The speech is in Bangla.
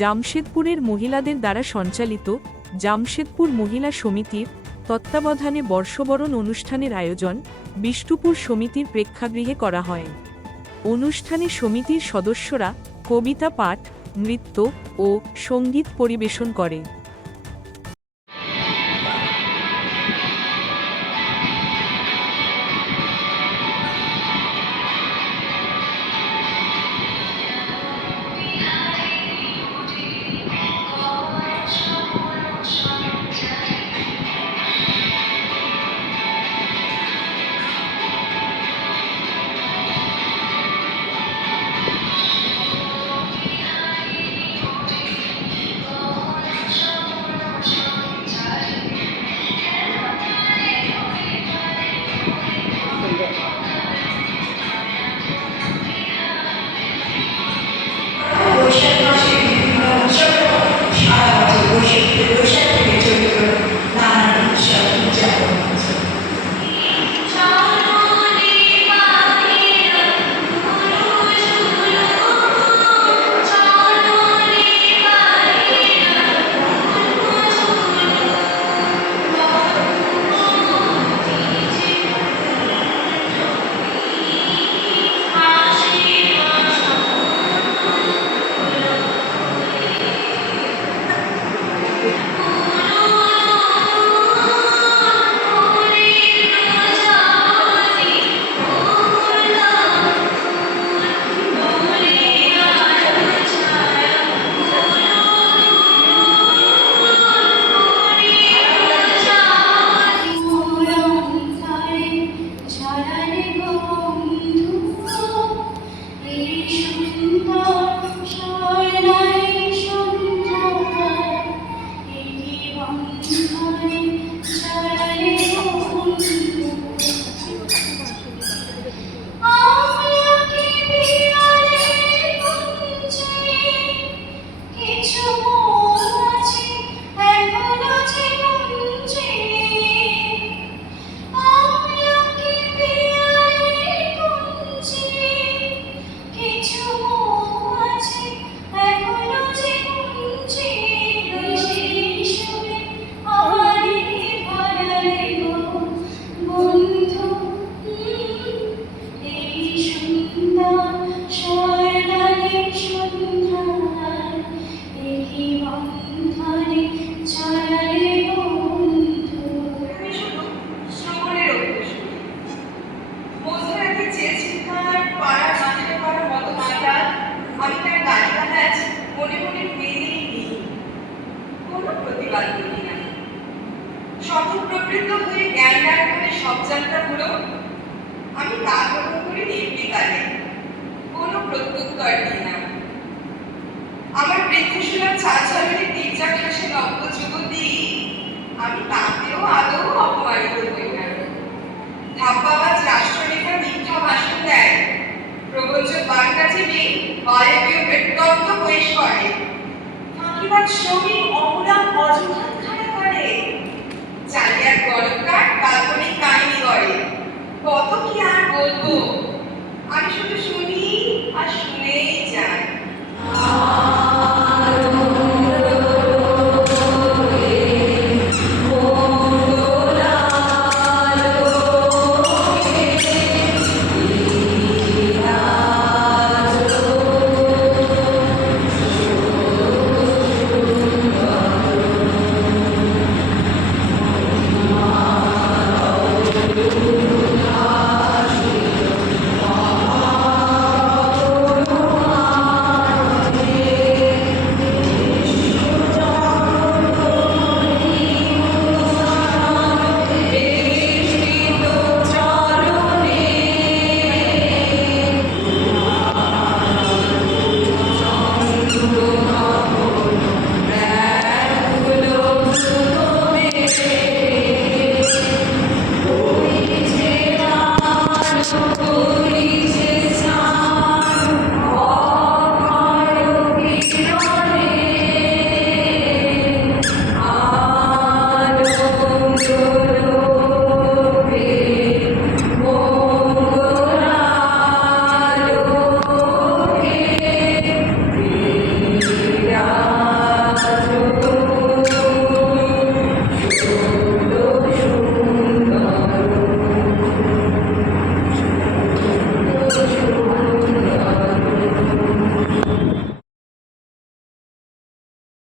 জামশেদপুরের মহিলাদের দ্বারা সঞ্চালিত জামশেদপুর মহিলা সমিতির তত্ত্বাবধানে বর্ষবরণ অনুষ্ঠানের আয়োজন বিষ্ণুপুর সমিতির প্রেক্ষাগৃহে করা হয়। অনুষ্ঠানে সমিতির সদস্যরা কবিতা পাঠ, নৃত্য ও সংগীত পরিবেশন করে। Do you. call any কোনো প্রতিবাদ করি না। জ্ঞান দান করে সব যাত্রাগুলো আমি তা গ্রহণ করি নির্বিকারে। কোনো নব্য যুবতী আমি তাতেও আদৌ অপমানিত হই না। ভাষণ দেয় প্রবঞ্চ বার্তাজীবী বায়বীয় বৃত্তত্ব পেশ করে পরিবার শ্রমিক অপরাধ অযথান খানা করে চালিয়ার গরমকার কাল্পনিক কাহিনী করে কত কি আর বলব? আমি শুধু